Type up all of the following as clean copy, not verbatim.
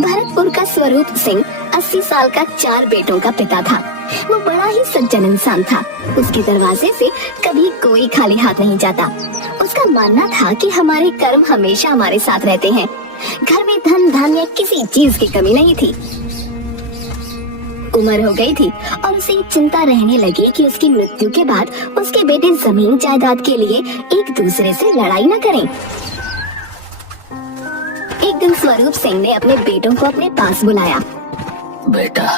भरतपुर का स्वरूप सिंह 80 साल का 4 बेटों का पिता था। वो बड़ा ही सज्जन इंसान था। उसके दरवाजे से कभी कोई खाली हाथ नहीं जाता। उसका मानना था कि हमारे कर्म हमेशा हमारे साथ रहते हैं। घर में धन धान्य किसी चीज की कमी नहीं थी। उम्र हो गई थी और उसे चिंता रहने लगी कि उसकी मृत्यु के बाद उसके बेटे जमीन जायदाद के लिए एक दूसरे से लड़ाई न करें। एक दिन स्वरूप सिंह ने अपने बेटों को अपने पास बुलाया। बेटा,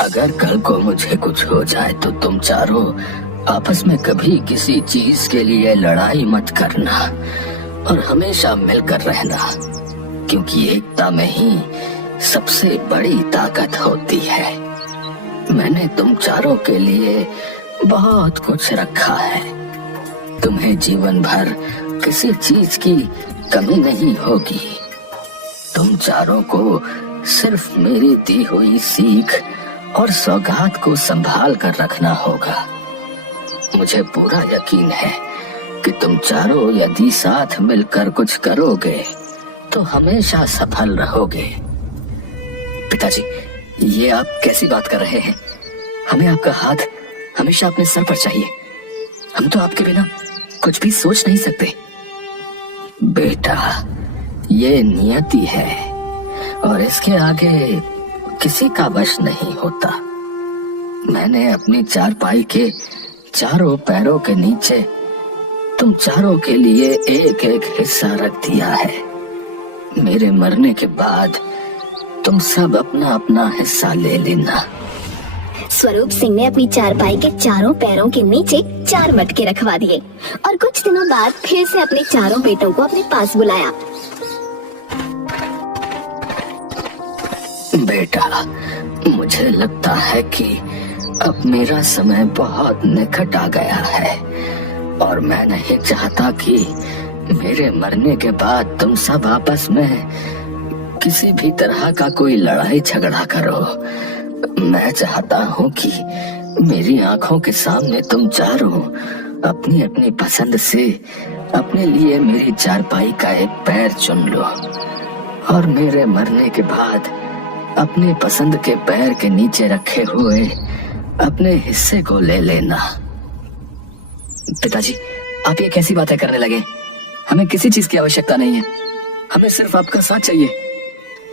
अगर कल को मुझे कुछ हो जाए तो तुम चारों आपस में कभी किसी चीज के लिए लड़ाई मत करना और हमेशा मिलकर रहना, क्योंकि एकता में ही सबसे बड़ी ताकत होती है। मैंने तुम चारों के लिए बहुत कुछ रखा है। तुम्हें जीवन भर किसी चीज की कमी नहीं होगी। तुम चारों को सिर्फ मेरी दी हुई सीख और सौगात को संभाल कर रखना होगा। मुझे पूरा यकीन है कि तुम चारों यदि साथ मिलकर कुछ करोगे तो हमेशा सफल रहोगे। पिताजी, ये आप कैसी बात कर रहे हैं? हमें आपका हाथ हमेशा अपने सर पर चाहिए। हम तो आपके बिना कुछ भी सोच नहीं सकते। बेटा, ये नियति है और इसके आगे किसी का वश नहीं होता। मैंने अपनी चारपाई के चारों पैरों के नीचे तुम चारों के लिए एक एक हिस्सा रख दिया है। मेरे मरने के बाद तुम सब अपना अपना हिस्सा ले लेना। स्वरूप सिंह ने अपनी चारपाई के चारों पैरों के नीचे 4 मटके रखवा दिए और कुछ दिनों बाद फिर से अपने चारों बेटों को अपने पास बुलाया। बेटा, मुझे लगता है कि अब मेरा समय बहुत निकट आ गया है और मैं नहीं चाहता कि मेरे मरने के बाद तुम सब आपस में किसी भी तरह का कोई लड़ाई झगड़ा करो। मैं चाहता हूँ कि मेरी आंखों के सामने तुम चारों अपनी अपनी पसंद से अपने लिए मेरी चारपाई का एक पैर चुन लो और मेरे मरने के बाद अपने पसंद के पैर के नीचे रखे हुए अपने हिस्से को ले लेना। पिताजी, आप ये कैसी बातें करने लगे? हमें किसी चीज की आवश्यकता नहीं है। हमें सिर्फ आपका साथ चाहिए।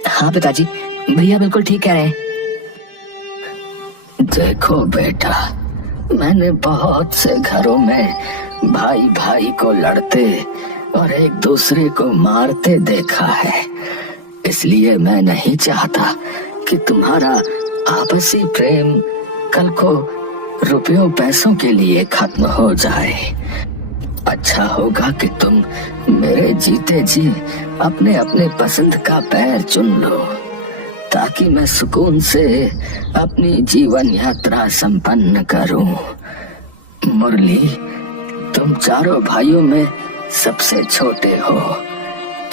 हाँ पिताजी, भैया बिल्कुल ठीक कह रहे हैं। देखो बेटा, मैंने बहुत से घरों में भाई भाई को लड़ते और एक दूसरे को मारते देखा है। इसलिए मैं नहीं चाहता कि तुम्हारा आपसी प्रेम कल को रुपयों पैसों के लिए खत्म हो जाए। अच्छा होगा कि तुम मेरे जीते जी अपने अपने पसंद का पैर चुन लो, ताकि मैं सुकून से अपनी जीवन यात्रा संपन्न करूं। मुरली, तुम चारों भाइयों में सबसे छोटे हो,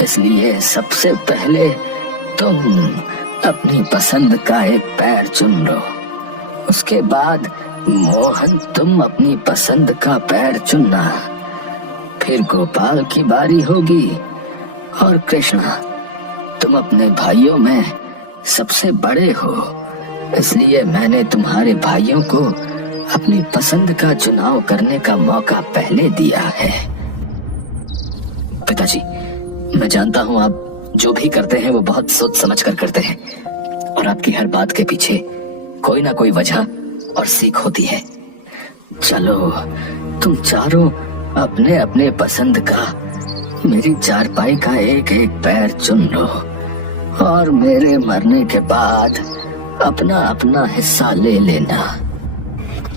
इसलिए सबसे पहले तुम अपनी पसंद का एक पैर चुन लो। उसके बाद मोहन, तुम अपनी पसंद का पैर चुनना। फिर गोपाल की बारी होगी और कृष्णा, तुम अपने भाइयों में सबसे बड़े हो, इसलिए मैंने तुम्हारे भाइयों को अपनी पसंद का चुनाव करने का मौका पहले दिया है। पिताजी, मैं जानता हूँ आप जो भी करते हैं वो बहुत सोच समझ कर करते हैं और आपकी हर बात के पीछे कोई ना कोई वजह और सीख होती है। चलो, तुम चारों अपने अपने पसंद का मेरी चारपाई का एक एक पैर चुन लो और मेरे मरने के बाद अपना अपना हिस्सा ले लेना।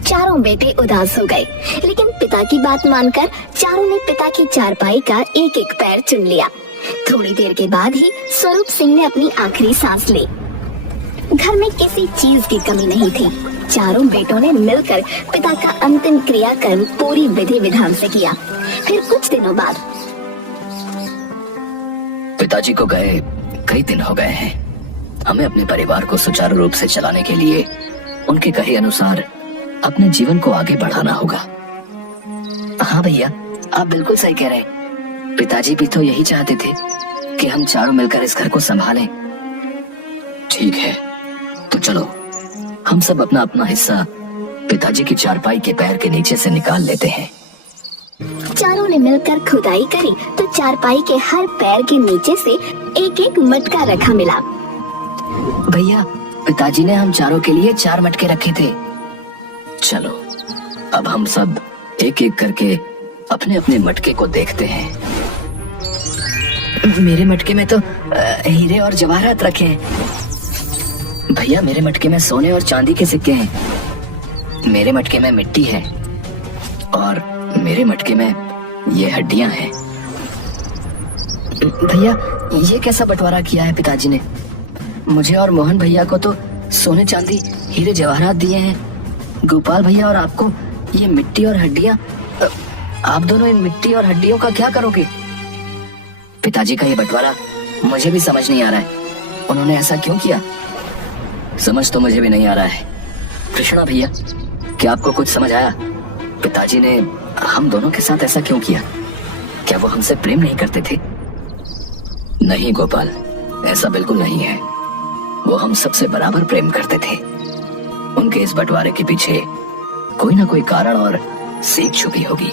चारों बेटे उदास हो गए, लेकिन पिता की बात मानकर चारों ने पिता की चारपाई का एक एक पैर चुन लिया। थोड़ी देर के बाद ही स्वरूप सिंह ने अपनी आखिरी सांस ली। घर में किसी चीज की कमी नहीं थी। चारों बेटों ने मिलकर पिता का अंतिम क्रियाकर्म पूरी विधि विधान से किया। फिर कुछ दिनों बाद पिताजी को गए कई दिन हो गए हैं। हमें अपने परिवार को सुचारू रूप से चलाने के लिए उनके कहे अनुसार अपने जीवन को आगे बढ़ाना होगा। हाँ भैया, आप बिल्कुल सही कह रहे हैं। पिताजी भी तो यही चाहते थे कि हम चारों मिलकर इस घर को संभालें। ठीक है, तो चलो हम सब अपना अपना हिस्सा पिताजी की चारपाई के पैर के नीचे से निकाल लेते हैं। चारों ने मिलकर खुदाई करी तो चारपाई के हर पैर के नीचे से एक एक मटका रखा मिला। भैया, पिताजी ने हम चारों के लिए 4 मटके रखे थे। चलो अब हम सब एक एक करके अपने अपने मटके को देखते हैं। मेरे मटके में तो हीरे और जवाहरात रखे हैं। भैया, मेरे मटके में सोने और चांदी के सिक्के हैं। मेरे मटके में मिट्टी है और मेरे मटके में ये हड्डियां हैं। भैया, ये कैसा बंटवारा किया है पिताजी ने? मुझे और मोहन भैया को तो सोने चांदी हीरे जवाहरात दिए हैं। गोपाल भैया और आपको ये मिट्टी और हड्डियां। आप दोनों इन मिट्टी और हड्डियों का क्या करोगे? पिताजी का ये बंटवारा मुझे भी समझ नहीं आ रहा है। उन्होंने ऐसा क्यों किया? समझ तो मुझे भी नहीं आ रहा है। कृष्णा भैया, क्या आपको कुछ समझ आया? पिताजी ने हम दोनों के साथ ऐसा क्यों किया? क्या वो हमसे प्रेम नहीं करते थे? नहीं गोपाल, ऐसा बिल्कुल नहीं है। वो हम सबसे बराबर प्रेम करते थे। उनके इस बंटवारे के पीछे कोई ना कोई कारण और सीख छुपी होगी।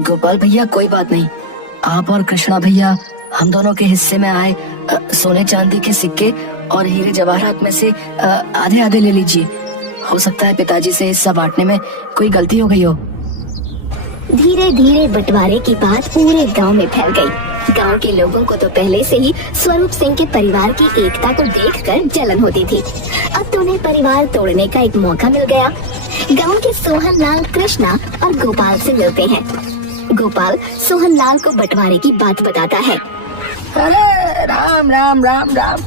गोपाल भैया, कोई बात नहीं। आप और कृष्णा भैया हम दोनों के हिस्से में आए सोने चांदी के सिक्के और हीरे जवाहरात में से आधे आधे ले लीजिए। हो सकता है पिताजी से हिस्सा बांटने में कोई गलती हो गई हो। धीरे धीरे बंटवारे की बात पूरे गांव में फैल गई। गांव के लोगों को तो पहले से ही स्वरूप सिंह के परिवार की एकता को देखकर जलन होती थी। अब तो उन्हें परिवार तोड़ने का एक मौका मिल गया। गांव के सोहन लाल कृष्णा और गोपाल से मिलते हैं। गोपाल सोहन लाल को बंटवारे की बात बताता है। अरे राम राम राम राम,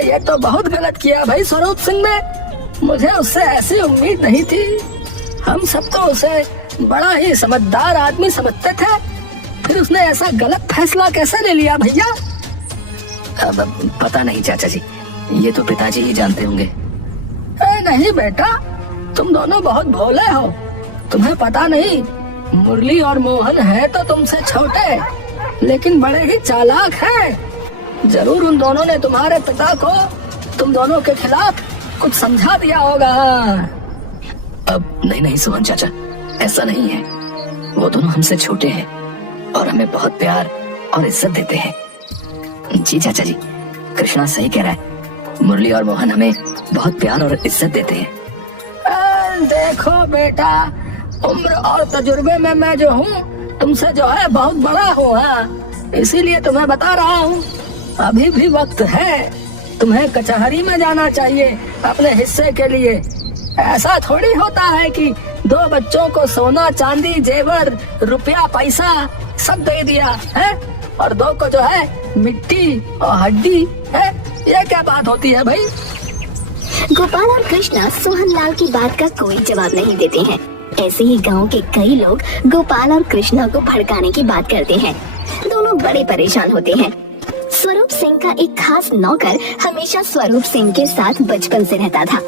ये तो बहुत गलत किया भाई स्वरूप सिंह ने। मुझे उससे ऐसी उम्मीद नहीं थी। हम सब तो उसे बड़ा ही समझदार आदमी समझते थे, फिर उसने ऐसा गलत फैसला कैसे ले लिया भैया? अब पता नहीं चाचा जी, ये तो पिताजी ही जानते होंगे। नहीं बेटा, तुम दोनों बहुत भोले हो। तुम्हें पता नहीं, मुरली और मोहन है तो तुमसे छोटे, लेकिन बड़े ही चालाक हैं। जरूर उन दोनों ने तुम्हारे पिता को तुम दोनों के खिलाफ कुछ समझा दिया होगा। अब नहीं सोहन चाचा, ऐसा नहीं है। वो दोनों हमसे छोटे हैं और हमें बहुत प्यार और इज्जत देते हैं। जी चाचा जी, कृष्णा सही कह रहा है। मुरली और मोहन हमें बहुत प्यार और इज्जत देते हैं। देखो बेटा, उम्र और तजुर्बे में मैं जो हूँ तुमसे जो है बहुत बड़ा हूँ। हाँ, इसीलिए तुम्हें बता रहा हूँ, अभी भी वक्त है। तुम्हें कचहरी में जाना चाहिए अपने हिस्से के लिए। ऐसा थोड़ी होता है कि 2 बच्चों को सोना चांदी जेवर रुपया पैसा सब दे दिया है और 2 को जो है मिट्टी और हड्डी है। ये क्या बात होती है भाई? गोपाल और कृष्णा सोहन लाल की बात का कोई जवाब नहीं देते हैं। ऐसे ही गांव के कई लोग गोपाल और कृष्णा को भड़काने की बात करते हैं। दोनों बड़े परेशान होते हैं। स्वरूप सिंह का एक खास नौकर हमेशा स्वरूप सिंह के साथ बचपन से रहता था।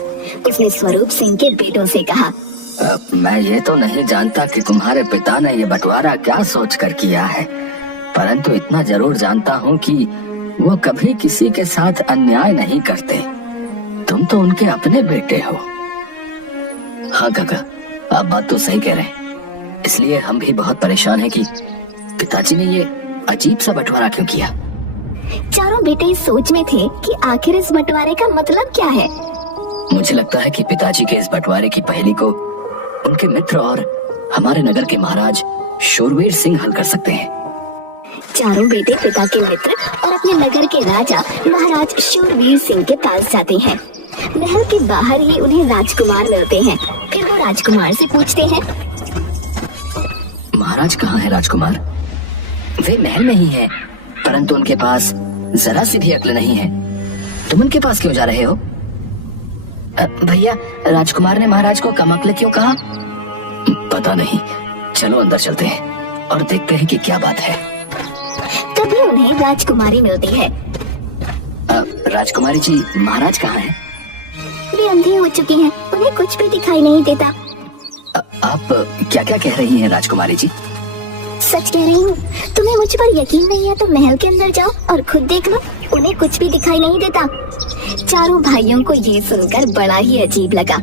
उसने स्वरूप सिंह के बेटों से कहा, मैं ये तो नहीं जानता कि तुम्हारे पिता ने ये बंटवारा क्या सोचकर किया है, परंतु इतना जरूर जानता हूँ कि वो कभी किसी के साथ अन्याय नहीं करते। तुम तो उनके अपने बेटे हो। हाँ काका, आप बात तो सही कह रहे हैं। इसलिए हम भी बहुत परेशान हैं कि पिताजी ने ये अजीब सा बंटवारा क्यों किया। चारों बेटे इस सोच में थे कि आखिर इस बंटवारे का मतलब क्या है। मुझे लगता है कि पिताजी के इस बंटवारे की पहेली को उनके मित्र और हमारे नगर के महाराज शूरवीर सिंह हल कर सकते हैं। चारों बेटे पिता के मित्र और अपने नगर के राजा महाराज शूरवीर सिंह के पास जाते हैं। महल के बाहर ही उन्हें राजकुमार मिलते हैं। फिर वो राजकुमार से पूछते हैं, महाराज कहाँ है राजकुमार? वे महल में ही हैं, परंतु उनके पास जरा सी भी अक्ल नहीं है। तुम उनके पास क्यों जा रहे हो? भैया, राजकुमार ने महाराज को कम अक्ल क्यों कहा? पता नहीं, चलो अंदर चलते हैं और देखते हैं कि क्या बात है। तभी उन्हें राजकुमारी मिलती है। राजकुमारी जी, महाराज कहाँ हैं? वे अंधे हो चुके हैं, उन्हें कुछ भी दिखाई नहीं देता। आप क्या क्या कह रही हैं राजकुमारी जी? सच कह रही हूँ। तुम्हें मुझ पर यकीन नहीं है तो महल के अंदर जाओ और खुद देख लो, उन्हें कुछ भी दिखाई नहीं देता। चारों भाइयों को ये सुनकर बड़ा ही अजीब लगा।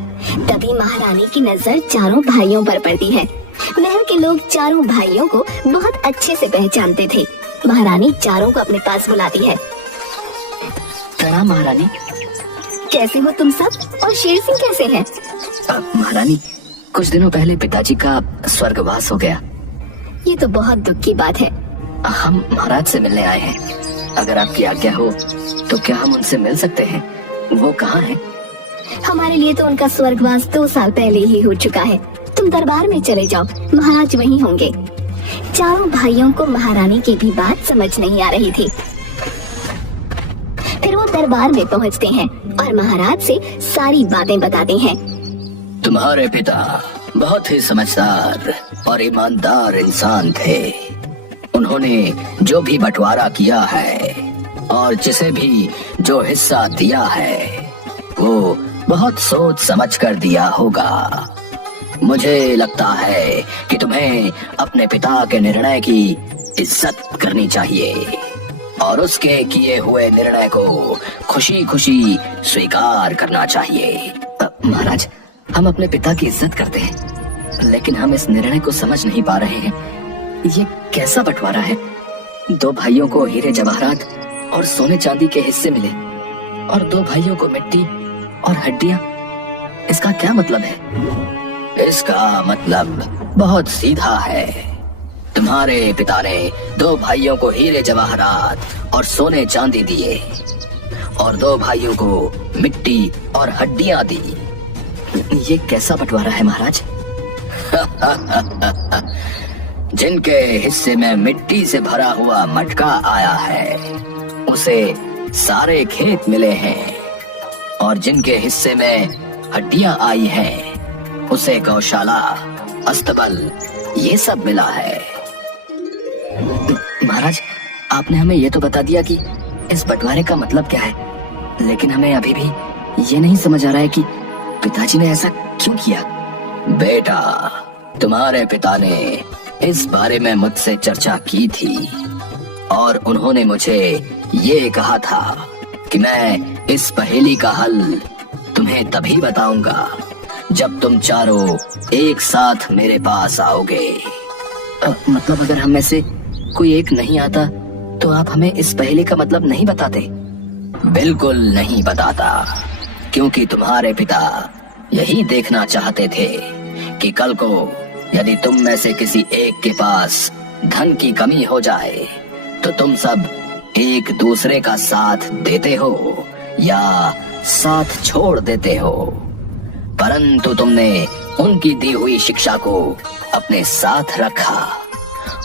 तभी महारानी की नजर चारों भाइयों पर पड़ती है। महल के लोग चारों भाइयों को बहुत अच्छे से पहचानते थे। महारानी चारों को अपने पास बुलाती है। प्रणाम महारानी। कैसे हो तुम सब, और शेर सिंह कैसे हैं? महारानी, कुछ दिनों पहले पिताजी का स्वर्गवास हो गया। ये तो बहुत दुख की बात है। हम महाराज से मिलने आए हैं। अगर आपकी आज्ञा हो तो क्या हम उनसे मिल सकते हैं? वो कहाँ हैं? हमारे लिए तो उनका स्वर्गवास 2 साल पहले ही हो चुका है। तुम दरबार में चले जाओ, महाराज वहीं होंगे। चारों भाइयों को महारानी की भी बात समझ नहीं आ रही थी। फिर वो दरबार में पहुंचते हैं और महाराज से सारी बातें बताते हैं। तुम्हारे पिता बहुत ही समझदार और ईमानदार इंसान थे। उन्होंने जो भी बंटवारा किया है और जिसे भी जो हिस्सा दिया है वो बहुत सोच समझ कर दिया होगा। मुझे लगता है कि तुम्हें अपने पिता के निर्णय की इज्जत करनी चाहिए और उसके किए हुए निर्णय को खुशी खुशी स्वीकार करना चाहिए। महाराज, हम अपने पिता की इज्जत करते हैं, लेकिन हम इस निर्णय को समझ नहीं पा रहे हैं। ये कैसा बंटवारा है? 2 भाइयों को हीरे जवाहरात और सोने चांदी के हिस्से मिले और 2 भाइयों को मिट्टी और हड्डियां। इसका क्या मतलब है? इसका मतलब बहुत सीधा है। तुम्हारे पिता ने 2 भाइयों को हीरे जवाहरात और सोने चांदी दिए और 2 भाइयों को मिट्टी और हड्डियां दी। ये कैसा बंटवारा है महाराज? जिनके हिस्से में मिट्टी से भरा हुआ मटका आया है उसे सारे खेत मिले हैं और जिनके हिस्से में हड्डियां आई हैं उसे गौशाला, अस्तबल ये सब मिला है। महाराज, आपने हमें ये तो बता दिया कि इस बंटवारे का मतलब क्या है, लेकिन हमें अभी भी ये नहीं समझ आ रहा है कि पिताजी ने ऐसा क्यों किया। बेटा, तुम्हारे पिता ने इस बारे में मुझसे चर्चा की थी और उन्होंने मुझे ये कहा था कि मैं इस पहेली का हल तुम्हें तभी बताऊंगा जब तुम चारों एक साथ मेरे पास आओगे। मतलब अगर हम में से कोई एक नहीं आता तो आप हमें इस पहेली का मतलब नहीं बताते? बिल्कुल नहीं बताता, क्योंकि तुम्हारे पिता यही देखना चाहते थे कि कल को यदि तुम में से किसी एक के पास धन की कमी हो जाए तो तुम सब एक दूसरे का साथ देते हो या साथ छोड़ देते हो। परंतु तुमने उनकी दी हुई शिक्षा को अपने साथ रखा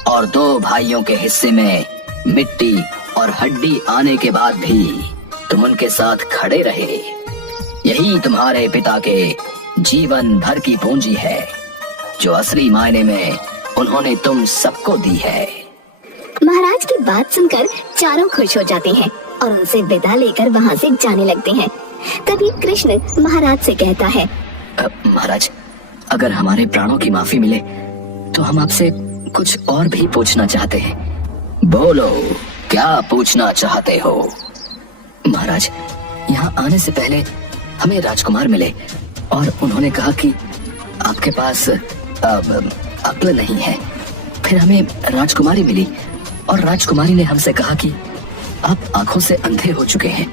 और 2 भाइयों के हिस्से में मिट्टी और हड्डी आने के बाद भी तुम उनके साथ खड़े रहे। यही तुम्हारे पिता के जीवन भर की पूंजी है जो असली मायने में उन्होंने तुम सबको दी है। महाराज की बात सुनकर चारों खुश हो जाते हैं और उनसे विदा लेकर वहाँ से जाने लगते हैं। तभी कृष्ण महाराज से कहता है, महाराज, अगर हमारे प्राणों की माफी मिले तो हम आपसे कुछ और भी पूछना चाहते हैं। बोलो, क्या पूछना चाहते हो? महाराज, यहाँ आने से पहले हमें राजकुमार मिले और उन्होंने कहा कि आपके पास अक्ल नहीं है। फिर हमें राजकुमारी मिली और राजकुमारी ने हमसे कहा कि आप आंखों से अंधे हो चुके हैं,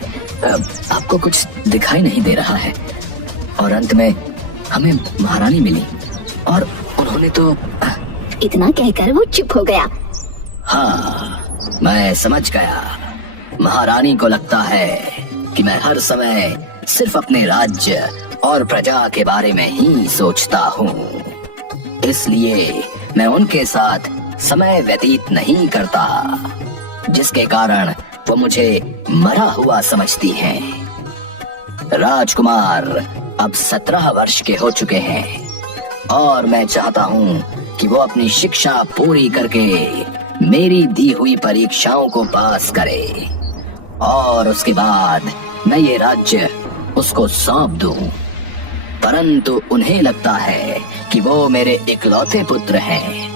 आपको कुछ दिखाई नहीं दे रहा है। और अंत में हमें महारानी मिली और उन्होंने तो इतना कहकर वो चुप हो गया। हाँ, मैं समझ गया। महारानी को लगता है कि मैं हर समय सिर्फ अपने राज्य और प्रजा के बारे में ही सोचता हूँ, इसलिए मैं उनके साथ समय व्यतीत नहीं करता, जिसके कारण वो मुझे मरा हुआ समझती हैं। राजकुमार अब 17 वर्ष के हो चुके हैं और मैं चाहता हूँ कि वो अपनी शिक्षा पूरी करके मेरी दी हुई परीक्षाओं को पास करे और उसके बाद मैं ये राज्य उसको सौंप दूं। परंतु उन्हें लगता है कि वो मेरे इकलौते पुत्र हैं।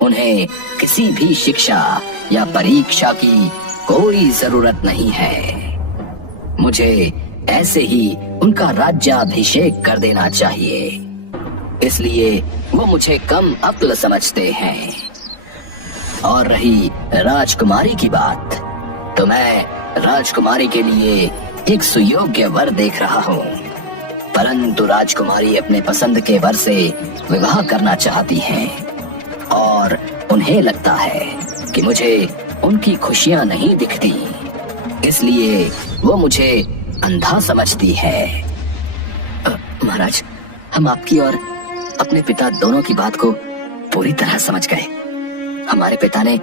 उन्हें किसी भी शिक्षा या परीक्षा की कोई जरूरत नहीं है। मुझे ऐसे ही उनका राज्याभिषेक कर देना चाहिए। इसलिए वो मुझे कम अक्ल समझते हैं। और रही राजकुमारी की बात, तो मैं राजकुमारी के लिए एक सुयोग्य वर देख रहा हूँ। परंतु राजकुमारी अपने पसंद के वर से विवाह करना चाहती हैं और उन्हें लगता है कि मुझे उनकी खुशियां नहीं दिखती, इसलिए वो मुझे अंधा समझती है। महाराज, हम आपकी और अपने पिता दोनों की बात को पूरी तरह समझ गए। हमारे पिता ने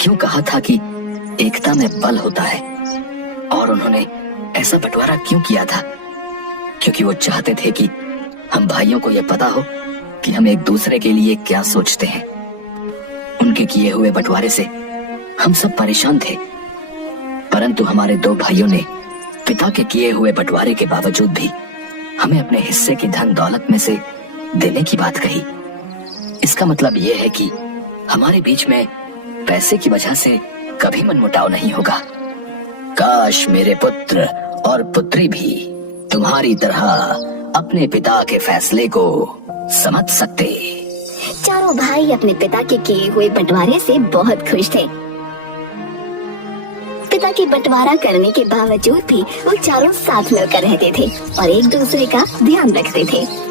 क्यों कहा था कि एकता में बल होता है, और उन्होंने ऐसा बंटवारा क्यों किया था? क्योंकि वो चाहते थे कि हम भाइयों को यह पता हो कि हम एक दूसरे के लिए क्या सोचते हैं। उनके किए हुए बंटवारे से हम सब परेशान थे, परंतु हमारे दो भाइयों ने पिता के किए हुए बंटवारे के बावजूद भी हमें अपने हिस्से की धन दौलत में से देने की बात कही। इसका मतलब यह है कि हमारे बीच में पैसे की वजह से कभी मनमुटाव नहीं होगा। काश मेरे पुत्र और पुत्री भी तुम्हारी तरह अपने पिता के फैसले को समझ सकते। चारों भाई अपने पिता के किए हुए बंटवारे से बहुत खुश थे। पिता के बंटवारा करने के बावजूद भी वो चारों साथ मिलकर रहते थे और एक दूसरे का ध्यान रखते थे।